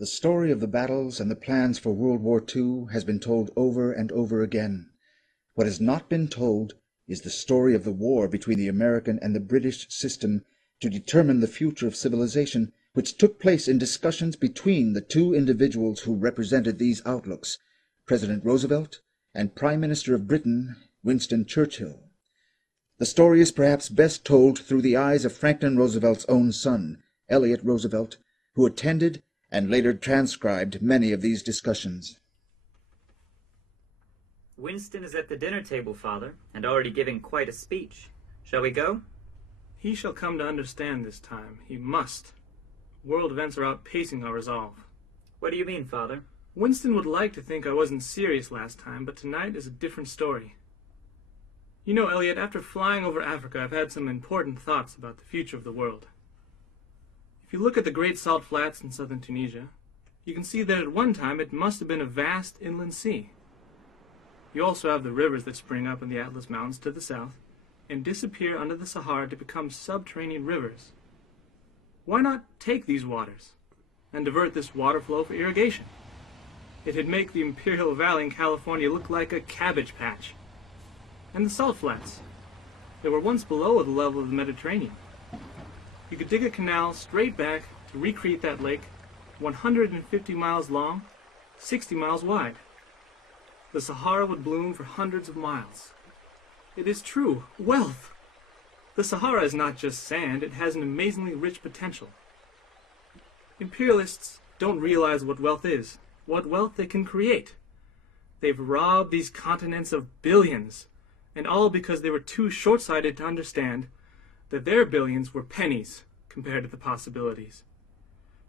The story of the battles and the plans for World War II has been told over and over again. What has not been told is the story of the war between the American and the British system to determine the future of civilization, which took place in discussions between the two individuals who represented these outlooks, President Roosevelt and Prime Minister of Britain, Winston Churchill. The story is perhaps best told through the eyes of Franklin Roosevelt's own son, Elliott Roosevelt, who attended and later transcribed many of these discussions. Winston is at the dinner table, Father, and already giving quite a speech. Shall we go? He shall come to understand this time. He must. World events are outpacing our resolve. What do you mean, Father? Winston would like to think I wasn't serious last time, but tonight is a different story. You know, Elliot, after flying over Africa, I've had some important thoughts about the future of the world. If you look at the Great Salt Flats in southern Tunisia, you can see that at one time it must have been a vast inland sea. You also have the rivers that spring up in the Atlas Mountains to the south and disappear under the Sahara to become subterranean rivers. Why not take these waters and divert this water flow for irrigation? It'd make the Imperial Valley in California look like a cabbage patch. And the salt flats, they were once below the level of the Mediterranean. You could dig a canal straight back to recreate that lake, 150 miles long, 60 miles wide. The Sahara would bloom for hundreds of miles. It is true, wealth. The Sahara is not just sand, it has an amazingly rich potential. Imperialists don't realize what wealth is, what wealth they can create. They've robbed these continents of billions, and all because they were too short-sighted to understand that their billions were pennies compared to the possibilities.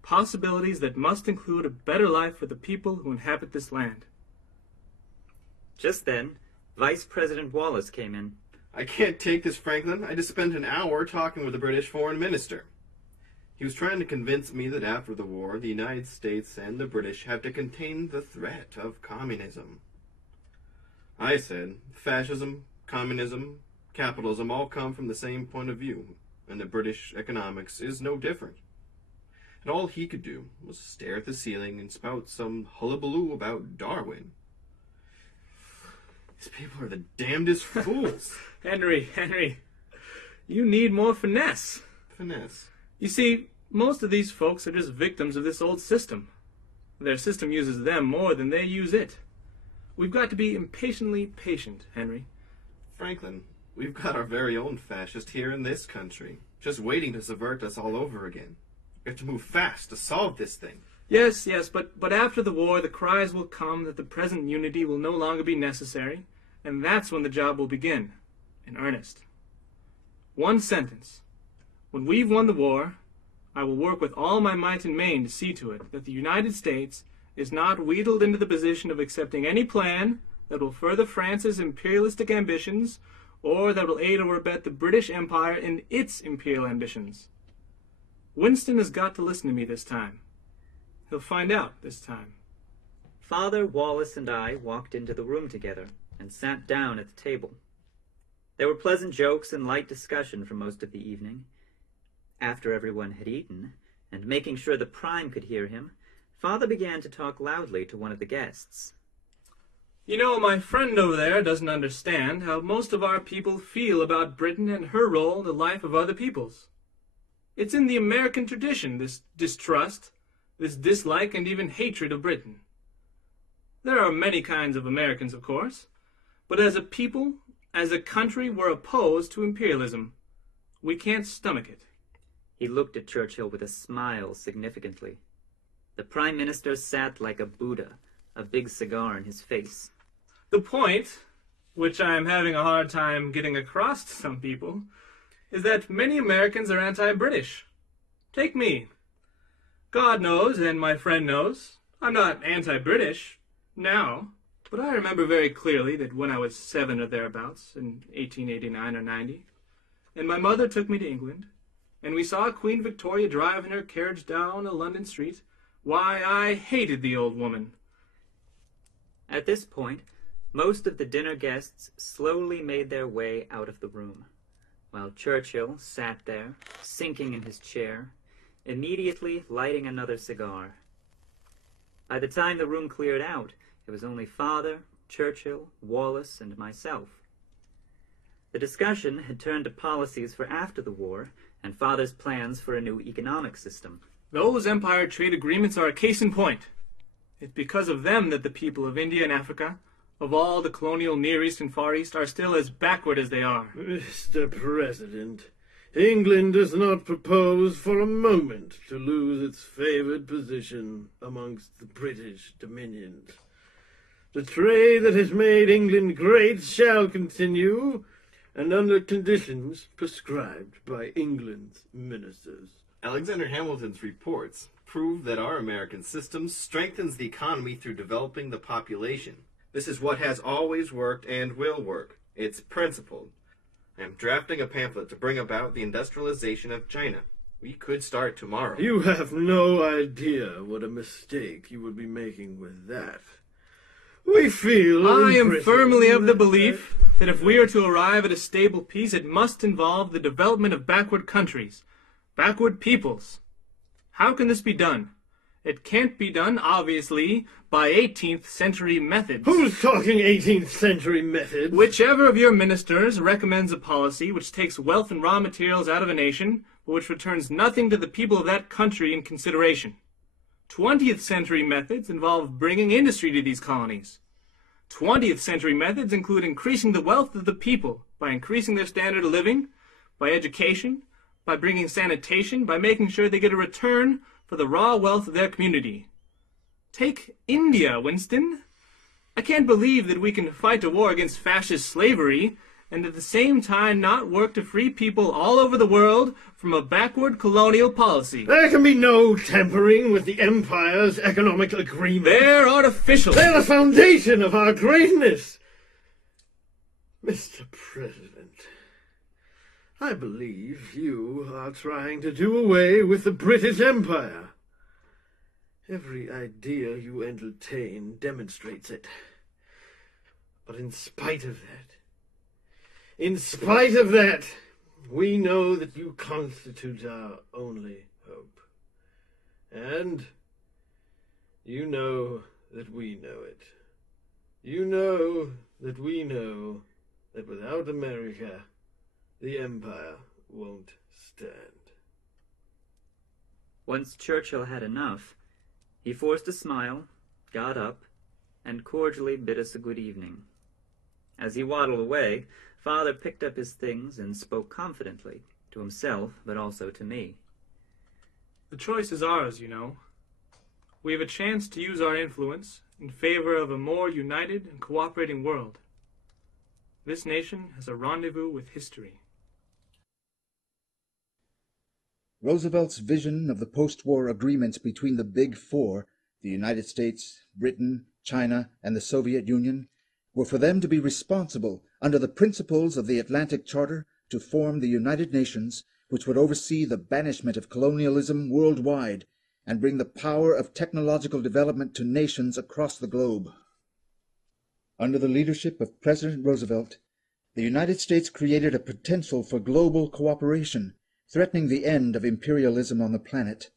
Possibilities that must include a better life for the people who inhabit this land. Just then, Vice President Wallace came in. I can't take this, Franklin. I just spent an hour talking with the British Foreign Minister. He was trying to convince me that after the war, the United States and the British have to contain the threat of communism. I said, fascism, communism, capitalism all come from the same point of view, and the British economics is no different. And all he could do was stare at the ceiling and spout some hullabaloo about Darwin. These people are the damnedest fools. Henry, you need more finesse. Finesse? You see, most of these folks are just victims of this old system. Their system uses them more than they use it. We've got to be impatiently patient, Henry. Franklin, we've got our very own fascist here in this country, just waiting to subvert us all over again. We have to move fast to solve this thing. Yes, but after the war, the cries will come that the present unity will no longer be necessary, and that's when the job will begin, in earnest. One sentence. When we've won the war, I will work with all my might and main to see to it that the United States is not wheedled into the position of accepting any plan that will further France's imperialistic ambitions or that will aid or abet the British Empire in its imperial ambitions. Winston has got to listen to me this time. He'll find out this time. Father, Wallace, and I walked into the room together and sat down at the table. There were pleasant jokes and light discussion for most of the evening. After everyone had eaten, and making sure the Prime could hear him, Father began to talk loudly to one of the guests. You know, my friend over there doesn't understand how most of our people feel about Britain and her role in the life of other peoples. It's in the American tradition, this distrust, this dislike and even hatred of Britain. There are many kinds of Americans, of course, but as a people, as a country, we're opposed to imperialism. We can't stomach it. He looked at Churchill with a smile significantly. The Prime Minister sat like a Buddha, a big cigar in his face. The point, which I'm having a hard time getting across to some people, is that many Americans are anti-British. Take me. God knows, and my friend knows, I'm not anti-British now, but I remember very clearly that when I was 7 or thereabouts, in 1889 or 90, and my mother took me to England, and we saw Queen Victoria driving her carriage down a London street, why, I hated the old woman. At this point, most of the dinner guests slowly made their way out of the room, while Churchill sat there, sinking in his chair, immediately lighting another cigar. By the time the room cleared out, it was only Father, Churchill, Wallace, and myself. The discussion had turned to policies for after the war and Father's plans for a new economic system. Those Empire trade agreements are a case in point. It's because of them that the people of India and Africa, of all the colonial Near East and Far East, are still as backward as they are. Mr. President, England does not propose for a moment to lose its favored position amongst the British dominions. The trade that has made England great shall continue, and under conditions prescribed by England's ministers. Alexander Hamilton's reports prove that our American system strengthens the economy through developing the population. This is what has always worked and will work. It's principled. I am drafting a pamphlet to bring about the industrialization of China. We could start tomorrow. You have no idea what a mistake you would be making with that. We feel I am imprisoned. firmly of the belief that if we are to arrive at a stable peace, it must involve the development of backward countries, backward peoples. How can this be done? It can't be done, obviously, by 18th century methods. Who's talking 18th century methods? Whichever of your ministers recommends a policy which takes wealth and raw materials out of a nation, but which returns nothing to the people of that country in consideration. 20th century methods involve bringing industry to these colonies. 20th century methods include increasing the wealth of the people by increasing their standard of living, by education, by bringing sanitation, by making sure they get a return for the raw wealth of their community. Take India, Winston. I can't believe that we can fight a war against fascist slavery and at the same time not work to free people all over the world from a backward colonial policy. There can be no tampering with the Empire's economic agreement. They're artificial. They're the foundation of our greatness. Mr. President, I believe you are trying to do away with the British Empire. Every idea you entertain demonstrates it. But in spite of that, we know that you constitute our only hope. And you know that we know it. You know that we know that without America, the Empire won't stand. Once Churchill had enough, he forced a smile, got up, and cordially bid us a good evening. As he waddled away, Father picked up his things and spoke confidently, to himself, but also to me. The choice is ours, you know. We have a chance to use our influence in favor of a more united and cooperating world. This nation has a rendezvous with history. Roosevelt's vision of the post-war agreements between the Big Four, the United States, Britain, China, and the Soviet Union, were for them to be responsible, under the principles of the Atlantic Charter, to form the United Nations, which would oversee the banishment of colonialism worldwide and bring the power of technological development to nations across the globe. Under the leadership of President Roosevelt, the United States created a potential for global cooperation, threatening the end of imperialism on the planet.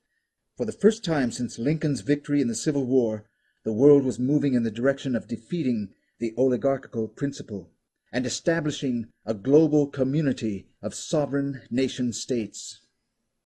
For the first time since Lincoln's victory in the Civil War, the world was moving in the direction of defeating the oligarchical principle and establishing a global community of sovereign nation states.